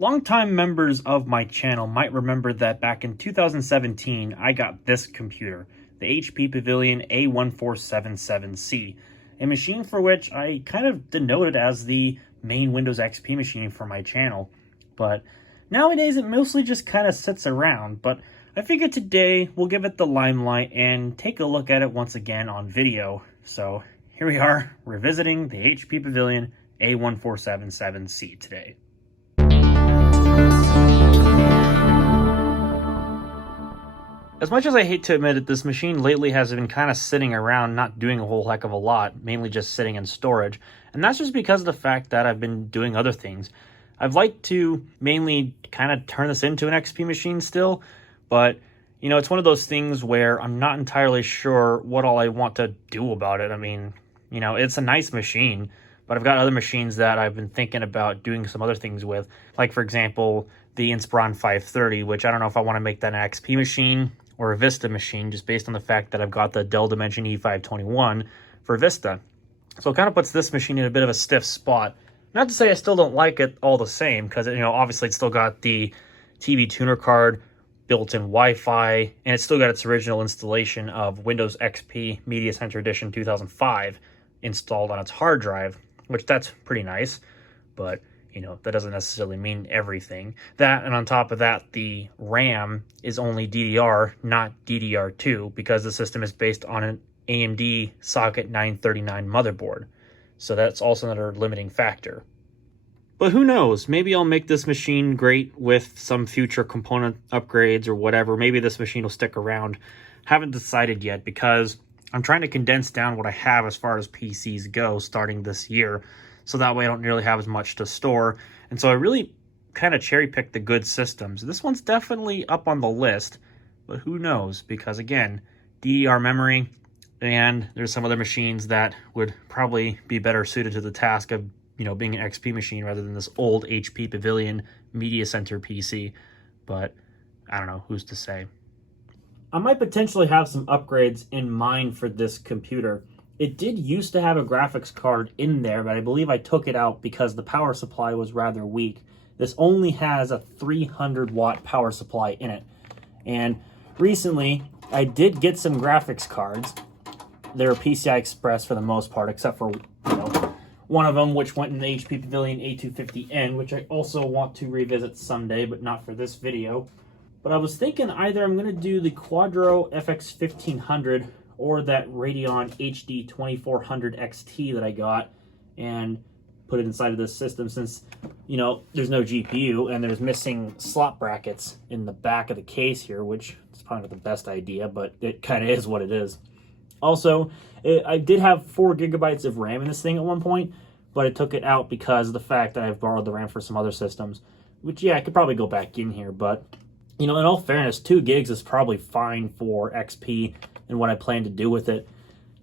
Longtime members of my channel might remember that back in 2017, I got this computer, the HP Pavilion a1477c, a machine for which I kind of denoted as the main Windows XP machine for my channel. But nowadays it mostly just kind of sits around, but I figured today we'll give it the limelight and take a look at it once again on video. So here we are, revisiting the HP Pavilion a1477c today. As much as I hate to admit it, this machine lately has been kind of sitting around, not doing a whole heck of a lot, mainly just sitting in storage. And that's just because of the fact that I've been doing other things. I've liked to mainly kind of turn this into an XP machine still, but you know, it's one of those things where I'm not entirely sure what all I want to do about it. I mean, you know, it's a nice machine, but I've got other machines that I've been thinking about doing some other things with. Like, for example, the Inspiron 530, which I don't know if I want to make that an XP machine or a Vista machine, just based on the fact that I've got the Dell Dimension E521 for Vista. So it kind of puts this machine in a bit of a stiff spot. Not to say I still don't like it all the same, because, you know, obviously it's still got the TV tuner card, built-in Wi-Fi, and it's still got its original installation of Windows XP Media Center Edition 2005 installed on its hard drive, which that's pretty nice, but you know, that doesn't necessarily mean everything. That, and on top of that, the RAM is only DDR, not DDR2, because the system is based on an AMD Socket 939 motherboard. So that's also another limiting factor. But who knows? Maybe I'll make this machine great with some future component upgrades or whatever. Maybe this machine will stick around. Haven't decided yet, because I'm trying to condense down what I have as far as PCs go starting this year, so that way I don't really have as much to store. And so I really kind of cherry-picked the good systems. This one's definitely up on the list, but who knows? Because again, DDR memory, and there's some other machines that would probably be better suited to the task of, you know, being an XP machine rather than this old HP Pavilion Media Center PC. But I don't know, who's to say? I might potentially have some upgrades in mind for this computer. It did used to have a graphics card in there, but I believe I took it out because the power supply was rather weak. This only has a 300 watt power supply in it. And recently, I did get some graphics cards. They're PCI Express for the most part, except for, you know, one of them, which went in the HP Pavilion A250N, which I also want to revisit someday, but not for this video. But I was thinking either I'm going to do the Quadro FX 1500 or that Radeon HD 2400 XT that I got and put it inside of this system, since, you know, there's no GPU and there's missing slot brackets in the back of the case here, which is probably not the best idea, but it kind of is what it is. Also, I did have 4 gigabytes of RAM in this thing at one point, but I took it out because of the fact that I've borrowed the RAM for some other systems, which, yeah, I could probably go back in here, but, you know, in all fairness, 2 gigs is probably fine for XP and what I plan to do with it.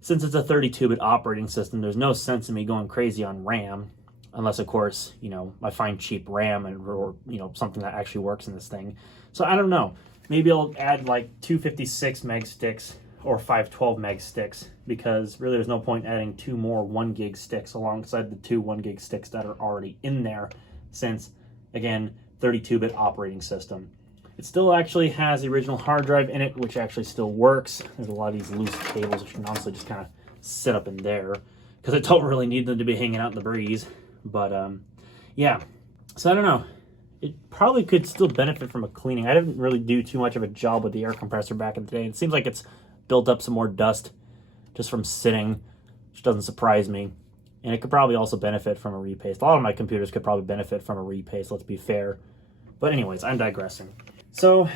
Since it's a 32-bit operating system, there's no sense in me going crazy on RAM, unless, of course, you know, I find cheap RAM or, you know, something that actually works in this thing. So I don't know. Maybe I'll add like 256 meg sticks or 512 meg sticks, because really there's no point adding 2 more 1 gig sticks alongside the 2 1 gig sticks that are already in there, since, again, 32-bit operating system. It still actually has the original hard drive in it, which actually still works. There's a lot of these loose cables which can honestly just kind of sit up in there, because I don't really need them to be hanging out in the breeze. But yeah, so I don't know. It probably could still benefit from a cleaning. I didn't really do too much of a job with the air compressor back in the day. It seems like it's built up some more dust just from sitting, which doesn't surprise me. And it could probably also benefit from a repaste. A lot of my computers could probably benefit from a repaste, let's be fair. But anyways, I'm digressing. So,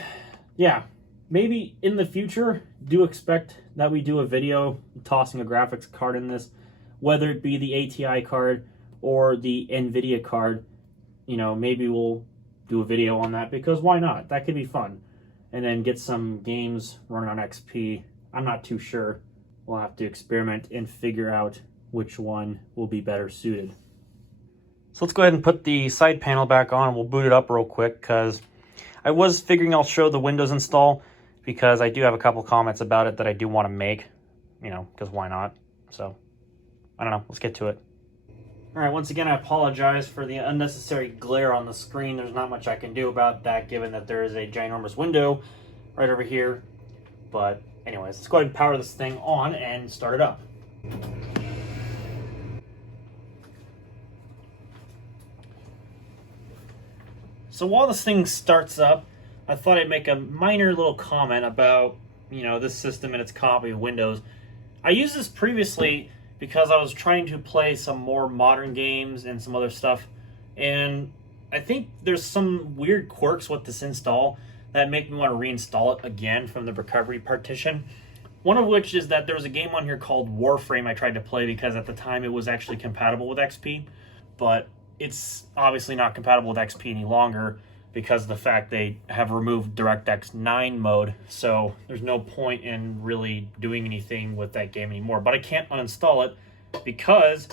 yeah, maybe in the future, do expect that we do a video tossing a graphics card in this, whether it be the ATI card or the NVIDIA card. You know, maybe we'll do a video on that, because why not? That could be fun. And then get some games running on XP. I'm not too sure. We'll have to experiment and figure out which one will be better suited. So let's go ahead and put the side panel back on. We'll boot it up real quick, because I was figuring I'll show the Windows install, because I do have a couple comments about it that I do want to make, you know, because why not? So, I don't know. Let's get to it. Alright, once again I apologize for the unnecessary glare on the screen. There's not much I can do about that given that there is a ginormous window right over here. But anyways, let's go ahead and power this thing on and start it up. So while this thing starts up, I thought I'd make a minor little comment about, this system and its copy of Windows. I used this previously because I was trying to play some more modern games and some other stuff, and I think there's some weird quirks with this install that make me want to reinstall it again from the recovery partition. One of which is that there's a game on here called Warframe I tried to play because at the time it was actually compatible with XP, but it's obviously not compatible with XP any longer because of the fact they have removed DirectX 9 mode, so there's no point in really doing anything with that game anymore. But I can't uninstall it because,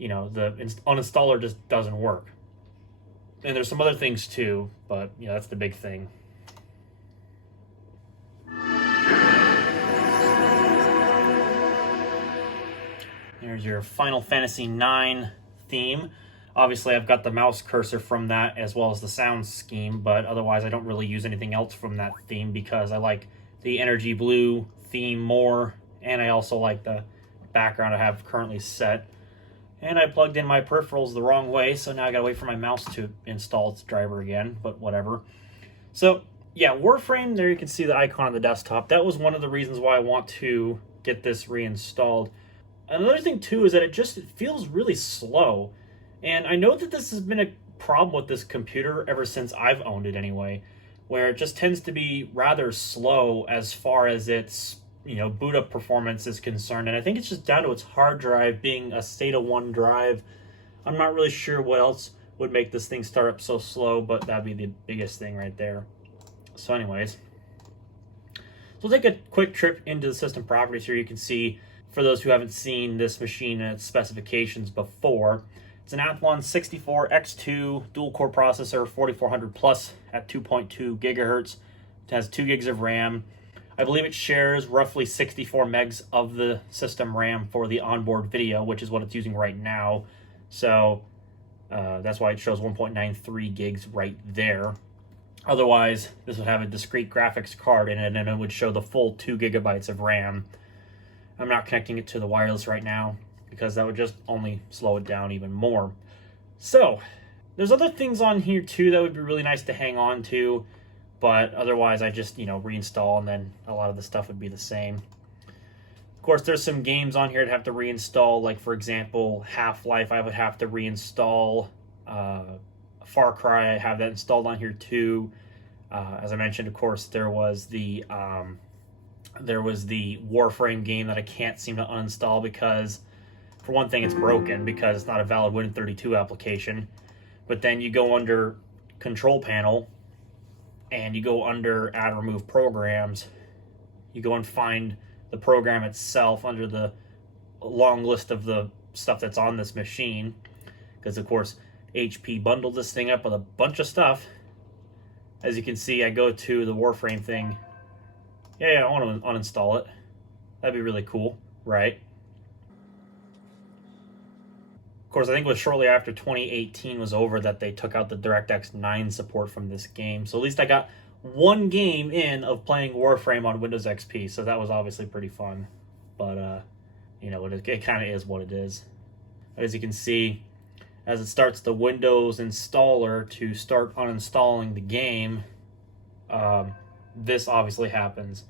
the uninstaller just doesn't work. And there's some other things too, but, that's the big thing. Here's your Final Fantasy IX theme. Obviously, I've got the mouse cursor from that as well as the sound scheme, but otherwise I don't really use anything else from that theme because I like the energy blue theme more, and I also like the background I have currently set. And I plugged in my peripherals the wrong way, so now I gotta wait for my mouse to install its driver again, but whatever. So, yeah, Warframe, there you can see the icon on the desktop. That was one of the reasons why I want to get this reinstalled. Another thing, too, is that it feels really slow. And I know that this has been a problem with this computer ever since I've owned it anyway, where it just tends to be rather slow as far as its, boot up performance is concerned. And I think it's just down to its hard drive being a SATA 1 drive. I'm not really sure what else would make this thing start up so slow, but that'd be the biggest thing right there. So anyways, so we'll take a quick trip into the system properties here. You can see, for those who haven't seen this machine and its specifications before, it's an Athlon 64X2 dual-core processor, 4400 plus at 2.2 gigahertz. It has 2 gigs of RAM. I believe it shares roughly 64 megs of the system RAM for the onboard video, which is what it's using right now. So that's why it shows 1.93 gigs right there. Otherwise, this would have a discrete graphics card in it, and it would show the full 2 gigabytes of RAM. I'm not connecting it to the wireless right now, because that would just only slow it down even more. So, there's other things on here too that would be really nice to hang on to, but otherwise I just, reinstall, and then a lot of the stuff would be the same. Of course, there's some games on here I'd have to reinstall, like for example, Half-Life I would have to reinstall. Far Cry, I have that installed on here too. As I mentioned, of course, there was the Warframe game that I can't seem to uninstall because, for one thing, it's broken because it's not a valid Win32 application. But then you go under Control Panel and you go under Add Remove Programs. You go and find the program itself under the long list of the stuff that's on this machine. Because, of course, HP bundled this thing up with a bunch of stuff. As you can see, I go to the Warframe thing. Yeah, I want to uninstall it. That'd be really cool, right? Of course, I think it was shortly after 2018 was over that they took out the DirectX 9 support from this game. So at least I got one game in of playing Warframe on Windows XP, so that was obviously pretty fun. But, it kind of is what it is. As you can see, as it starts the Windows installer to start uninstalling the game, this obviously happens.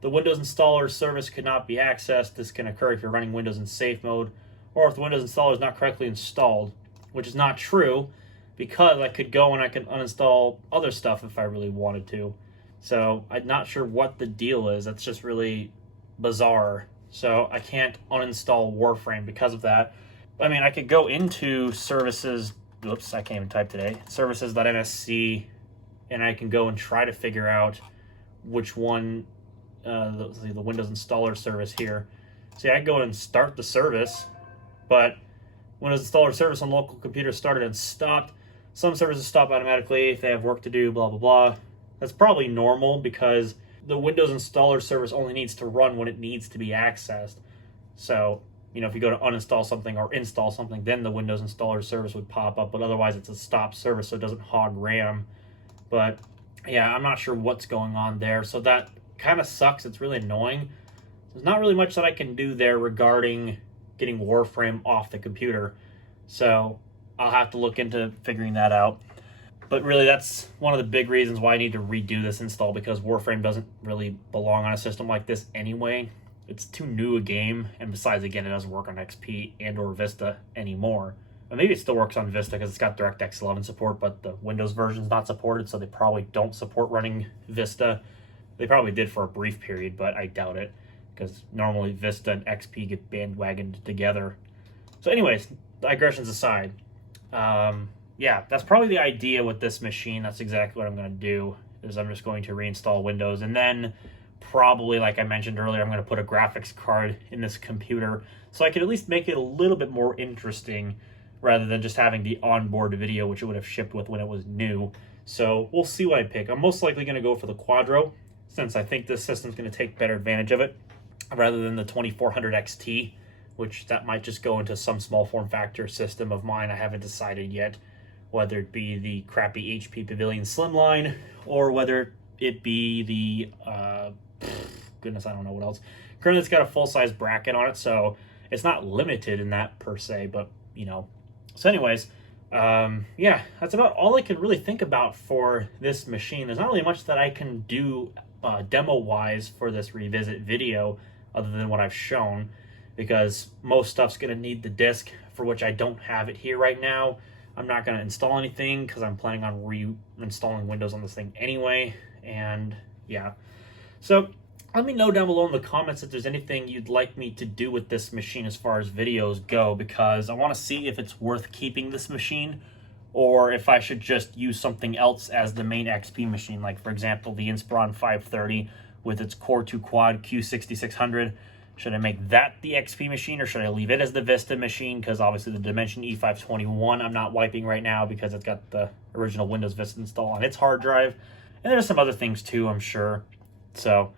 The Windows installer service could not be accessed. This can occur if you're running Windows in safe mode, or if the Windows installer is not correctly installed, which is not true, because I could go and I can uninstall other stuff if I really wanted to. So I'm not sure what the deal is. That's just really bizarre. So I can't uninstall Warframe because of that. I mean, I could go into services, oops, I can't even type today, services.msc, and I can go and try to figure out which one, the Windows installer service here. See, I can go and start the service, but Windows installer service on local computer started and stopped. Some services stop automatically if they have work to do, blah, blah, blah. That's probably normal because the Windows installer service only needs to run when it needs to be accessed. So if you go to uninstall something or install something, then the Windows installer service would pop up, but otherwise it's a stop service, so it doesn't hog RAM. But yeah, I'm not sure what's going on there, so that kind of sucks. It's really annoying. There's not really much that I can do there regarding getting Warframe off the computer, so I'll have to look into figuring that out. But really, that's one of the big reasons why I need to redo this install, because Warframe doesn't really belong on a system like this anyway. It's too new a game, and besides, again, it doesn't work on XP and or Vista anymore. And maybe it still works on Vista because it's got DirectX 11 support, but the Windows version's not supported, so they probably don't support running Vista. They probably did for a brief period, but I doubt it, because normally Vista and XP get bandwagoned together. So anyways, digressions aside, yeah, that's probably the idea with this machine. That's exactly what I'm going to do, is I'm just going to reinstall Windows, and then probably, like I mentioned earlier, I'm going to put a graphics card in this computer so I can at least make it a little bit more interesting rather than just having the onboard video, which it would have shipped with when it was new. So we'll see what I pick. I'm most likely going to go for the Quadro, since I think this system's going to take better advantage of it, rather than the 2400 XT, which that might just go into some small form factor system of mine. I haven't decided yet whether it be the crappy HP Pavilion Slimline or whether it be the goodness, I don't know what else. Currently it's got a full-size bracket on it, so it's not limited in that per se, but so anyways, yeah, that's about all I can really think about for this machine. There's not really much that I can do demo wise for this revisit video other than what I've shown, because most stuff's going to need the disk, for which I don't have it here right now. I'm not going to install anything because I'm planning on reinstalling Windows on this thing anyway. And yeah, so let me know down below in the comments if there's anything you'd like me to do with this machine as far as videos go, because I want to see if it's worth keeping this machine or if I should just use something else as the main XP machine, like for example the Inspiron 530 with its Core 2 Quad Q6600. Should I make that the XP machine, or should I leave it as the Vista machine? Because obviously the Dimension E521 I'm not wiping right now because it's got the original Windows Vista install on its hard drive. And there's some other things too, I'm sure. So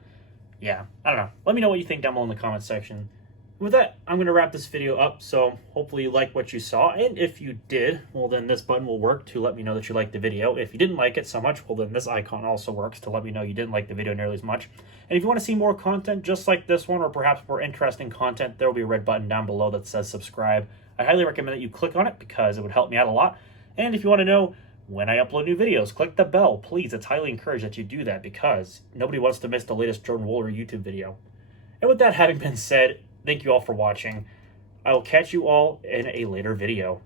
yeah, I don't know. Let me know what you think down below in the comment section. With that, I'm going to wrap this video up, so hopefully you liked what you saw, and if you did, well then this button will work to let me know that you liked the video. If you didn't like it so much, well then this icon also works to let me know you didn't like the video nearly as much. And if you want to see more content just like this one, or perhaps more interesting content, there will be a red button down below that says subscribe. I highly recommend that you click on it because it would help me out a lot. And if you want to know when I upload new videos, click the bell, please. It's highly encouraged that you do that because nobody wants to miss the latest Jordan Wooler YouTube video. And with that having been said, thank you all for watching. I will catch you all in a later video.